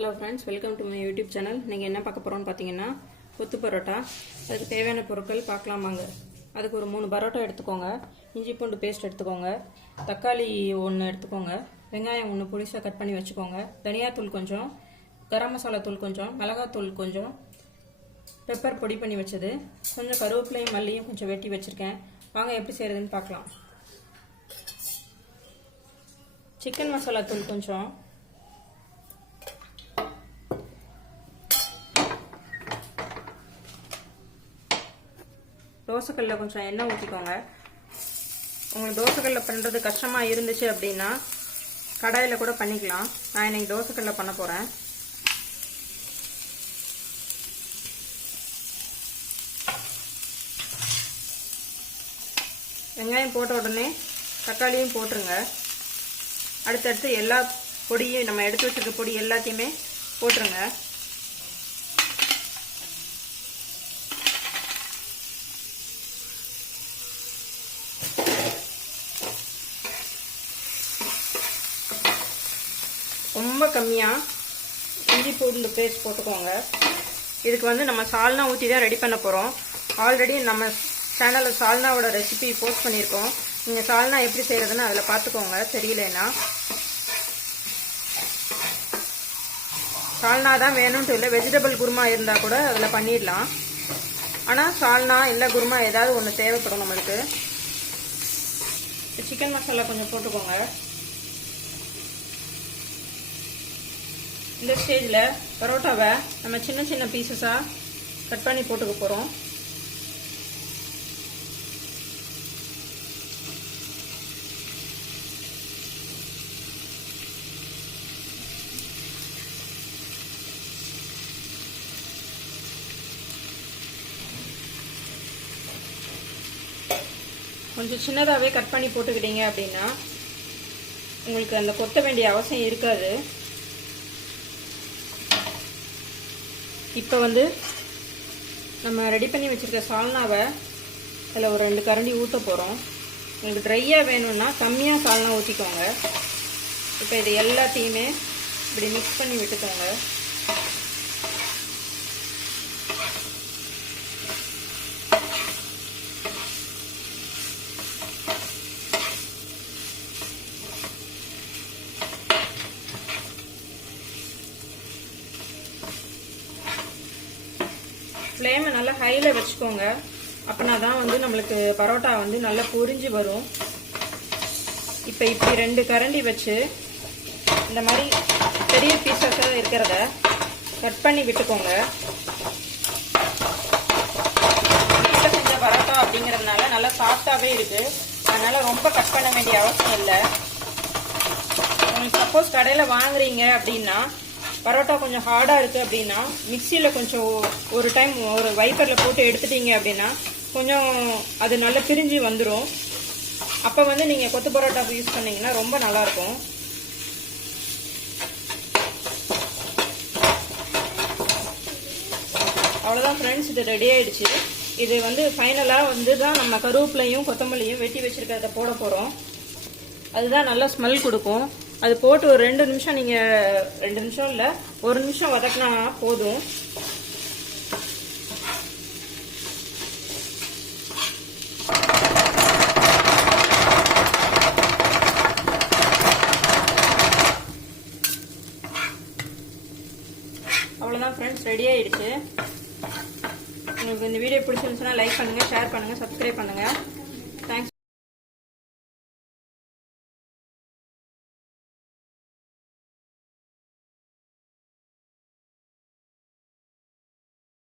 Hello friends welcome to my YouTube channel நீங்கள் என்ன பார்க்க போகிறோன்னு பார்த்தீங்கன்னா கொத்து பரோட்டா. அதுக்கு தேவையான பொருட்கள் பார்க்கலாமாங்க. அதுக்கு ஒரு மூணு பரோட்டா எடுத்துக்கோங்க. இஞ்சி பூண்டு பேஸ்ட் எடுத்துக்கோங்க. தக்காளி ஒன்று எடுத்துக்கோங்க. வெங்காயம் ஒன்று புளிசாக கட் பண்ணி வச்சுக்கோங்க. தனியாத்தூள் கொஞ்சம் கரம் மசாலா தூள் கொஞ்சம் மிளகாத்தூள் கொஞ்சம் பெப்பர் பொடி பண்ணி வச்சது. கொஞ்சம் கருவேப்பிலையும் மல்லியும் கொஞ்சம் வெட்டி வச்சுருக்கேன். வாங்க எப்படி செய்கிறதுன்னு பார்க்கலாம். சிக்கன் மசாலா தூள் கொஞ்சம் தோசைக்கல்லில் கொஞ்சம் எண்ணெய் ஊற்றிக்கோங்க உங்களுக்கு தோசைக்கல்லில் பண்ணுறது கஷ்டமாக இருந்துச்சு அப்படின்னா கடாயில் கூட பண்ணிக்கலாம். நான் இன்னைக்கு தோசைக்கல்லில் பண்ண போகிறேன் வெங்காயம் போட்ட உடனே தக்காளியும் போட்டுருங்க. அடுத்தடுத்து எல்லா பொடியும் நம்ம எடுத்து வச்சுருக்க பொடி எல்லாத்தையுமே போட்டுருங்க. ரொம்ப கம்மியாக இஞ்சி பூண்டு பேஸ்ட் போட்டுக்கோங்க. இதுக்கு வந்து நம்ம சால்னா ஊற்றி தான் ரெடி பண்ண போகிறோம் ஆல்ரெடி நம்ம சேனலில் சால்னாவோட ரெசிபி போஸ்ட் பண்ணியிருக்கோம். நீங்கள் சால்னா எப்படி செய்கிறதுன்னு அதில் பார்த்துக்கோங்க தெரியலனா. சால்னா தான் வேணும்ட்டு இல்லை வெஜிடபிள் குருமா இருந்தால் கூட அதில் பண்ணிடலாம். ஆனால் சால்னா இல்லை குருமா ஏதாவது ஒன்று தேவைப்படும் நம்மளுக்கு. சிக்கன் மசாலா கொஞ்சம் போட்டுக்கோங்க. இந்த ஸ்டேஜில் பரோட்டாவை நம்ம சின்ன சின்ன பீசஸாக கட் பண்ணி போட்டுக்க போகிறோம் கொஞ்சம் சின்னதாகவே கட் பண்ணி போட்டுக்கிட்டீங்க அப்படின்னா உங்களுக்கு அந்த கொத்த வேண்டிய அவசியம் இருக்காது. இப்போ வந்து நம்ம ரெடி பண்ணி வச்சுருக்க சால்னாவை அதில் ஒரு ரெண்டு கரண்டி ஊற்ற போகிறோம் உங்களுக்கு ட்ரையாக வேணும்னா கம்மியாக சால்னா ஊற்றிக்கோங்க இப்போ இது எல்லாத்தையுமே இப்படி மிக்ஸ் பண்ணி விட்டுக்கோங்க. ஃப்ளேமை நல்லா ஹையில் வச்சுக்கோங்க. அப்படின்னா தான் வந்து நம்மளுக்கு பரோட்டா வந்து நல்லா பொரிஞ்சு வரும். இப்போ இப்படி ரெண்டு கரண்டி வச்சு இந்த மாதிரி பெரிய பீசஸாக இருக்கிறத கட் பண்ணி விட்டுக்கோங்க. வீட்டில் செஞ்ச பரோட்டா அப்படிங்கிறதுனால நல்லா சாஃப்டாகவே இருக்குது அதனால் ரொம்ப கட் பண்ண வேண்டிய அவசியம் இல்லை. உங்களுக்கு சப்போஸ் கடையில் வாங்குறீங்க அப்படின்னா பரோட்டா கொஞ்சம் ஹார்டாக இருக்குது அப்படின்னா மிக்சியில் கொஞ்சம் ஒரு டைம் ஒரு வைப்பரில் போட்டு எடுத்துட்டீங்க அப்படின்னா கொஞ்சம் அது நல்லா பிரிஞ்சு வந்துடும் அப்போ வந்து நீங்கள் கொத்து பரோட்டா யூஸ் பண்ணீங்கன்னா ரொம்ப நல்லாயிருக்கும் அவ்வளோதான் ஃப்ரெண்ட்ஸ் இது ரெடி ஆகிடுச்சு இது வந்து ஃபைனலாக வந்து தான் நம்ம கருவேப்பிலையும் கொத்தமல்லியும் வெட்டி வச்சுருக்கிறத போட போகிறோம் அதுதான் நல்லா ஸ்மெல் கொடுக்கும். அது போட்டு ஒரு ரெண்டு நிமிஷம் நீங்கள் ரெண்டு நிமிஷம் இல்லை ஒரு நிமிஷம் வதக்கினா போதும். அவ்வளோதான் ஃப்ரெண்ட்ஸ் ரெடி ஆயிடுச்சு. உங்களுக்கு இந்த வீடியோ பிடிச்சிருந்துச்சுன்னா லைக் பண்ணுங்கள் ஷேர் பண்ணுங்கள் சப்ஸ்கிரைப் பண்ணுங்கள்